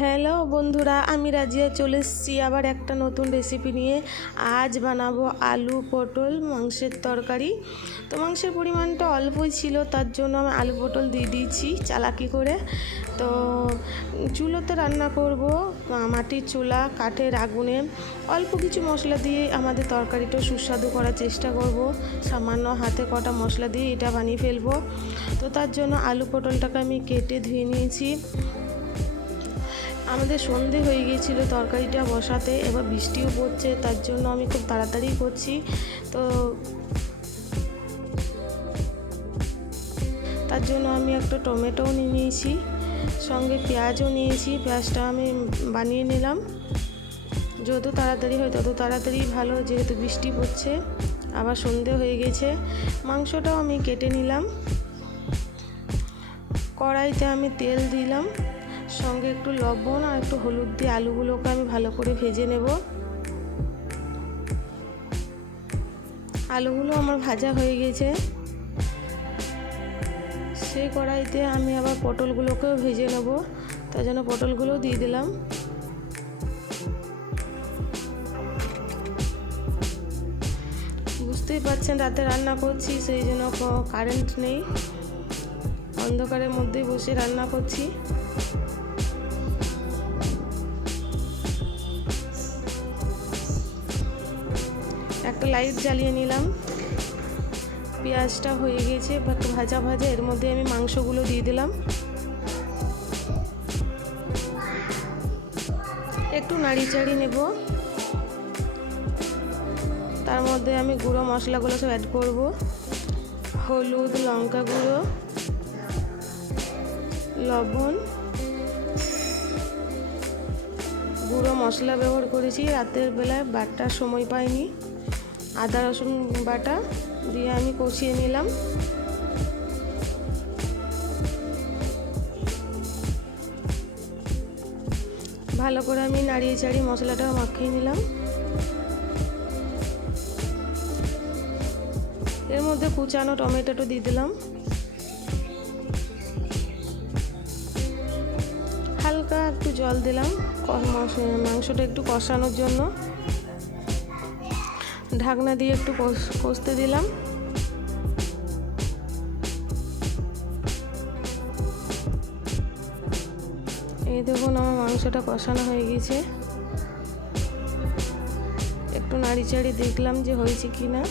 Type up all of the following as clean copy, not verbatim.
Hello বন্ধুরা, আমি রাজিয়া চলে এসেছি আবার একটা নতুন রেসিপি নিয়ে। আজ বানাবো আলু পটল মাংসের তরকারি। তো মাংসের পরিমাণটা অল্পই ছিল, তার জন্য আমি আলু পটল দিয়ে দিয়েছি চালাকি করে। তো চুলোতে রান্না করব, মাটির চুলা, কাঠের আগুনে। অল্প কিছু মশলা দিয়ে আমাদের তরকারিটা সুস্বাদু করার চেষ্টা করব। সামান্য হাতে কটা মশলা দিয়ে এটা বানিয়ে ফেলবো। তো তার জন্য আলু পটলটাকে আমি কেটে ধুয়ে নিয়েছি। আমাদের সন্ধে হয়ে গিয়েছিল তরকারিটা বসাতে, এবার বৃষ্টিও পড়ছে, তার জন্য আমি খুব তাড়াতাড়ি করছি। তো তার জন্য আমি একটা টমেটোও নিয়ে নিয়েছি, সঙ্গে পেঁয়াজও নিয়েছি। পেঁয়াজটা আমি বানিয়ে নিলাম। যত তাড়াতাড়ি হয় তত তাড়াতাড়ি ভালো, যেহেতু বৃষ্টি পড়ছে, আবার সন্ধে হয়ে গেছে। মাংসটাও আমি কেটে নিলাম। কড়াইতে আমি তেল দিলাম, সঙ্গে একটু লবণ আর একটু হলুদ দিয়ে আলুগুলোকে আমি ভালো করে ভেজে নেব। আলুগুলো আমার ভাজা হয়ে গেছে। সেই কড়াইতে আমি আবার পটলগুলোকেও ভেজে নেব, তার জন্য পটলগুলোও দিয়ে দিলাম। বুঝতেই পারছেন রাতে রান্না করছি, সেই জন্য কারেন্ট নেই, অন্ধকারের মধ্যেই বসে রান্না করছি। একটা লাইট জ্বালিয়ে নিলাম। পেঁয়াজটা হয়ে গেছে, একটু ভাজা ভাজা, এর মধ্যে আমি মাংসগুলো দিয়ে দিলাম। একটু নাড়ি চাড়ি নেব। তার মধ্যে আমি গুঁড়ো মশলাগুলো সব অ্যাড করব। হলুদ, লঙ্কা গুঁড়ো, লবণ, গুঁড়ো মশলা ব্যবহার করেছি। রাতের বেলায় বাটার সময় পাইনি, আদা রসুন বাটা দিয়ে আমি কষিয়ে নিলাম। ভালো করে আমি নাড়িয়ে চাড়িয়ে মশলাটাও মাখিয়ে নিলাম। এর মধ্যে কুচানো টমেটোটা দিয়ে দিলাম। হালকা একটু জল দিলাম মাংসটা একটু কষানোর জন্য। ঢাকনা দিয়ে একটু কষতে দিলাম। এই দেখুন আমার মাংসটা কষানো হয়ে গেছে। একটু নাড়ি চাড়ি দেখলাম যে হয়েছে কি না।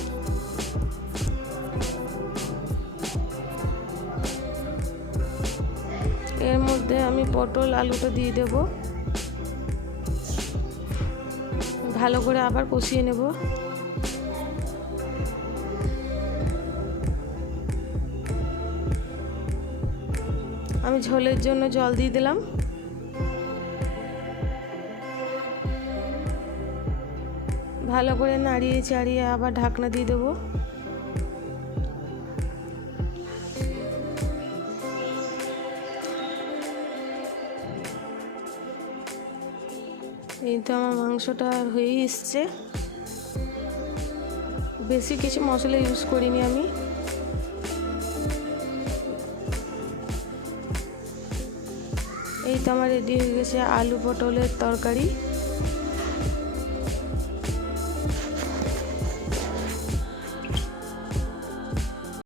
এর মধ্যে আমি পটল আলুটা দিয়ে দেব, ভালো করে আবার কষিয়ে নেব। আমি ঝোলের জন্য জল দিয়ে দিলাম। ভালো করে নাড়িয়ে চাড়িয়ে আবার ঢাকনা দিয়ে দেবো। এই তো আমার মাংসটা হয়ে এসছে। বেশি কিছু মশলা ইউজ করিনি আমি। এই তো আমার রেডি হয়ে গেছে আলু পটলের তরকারি।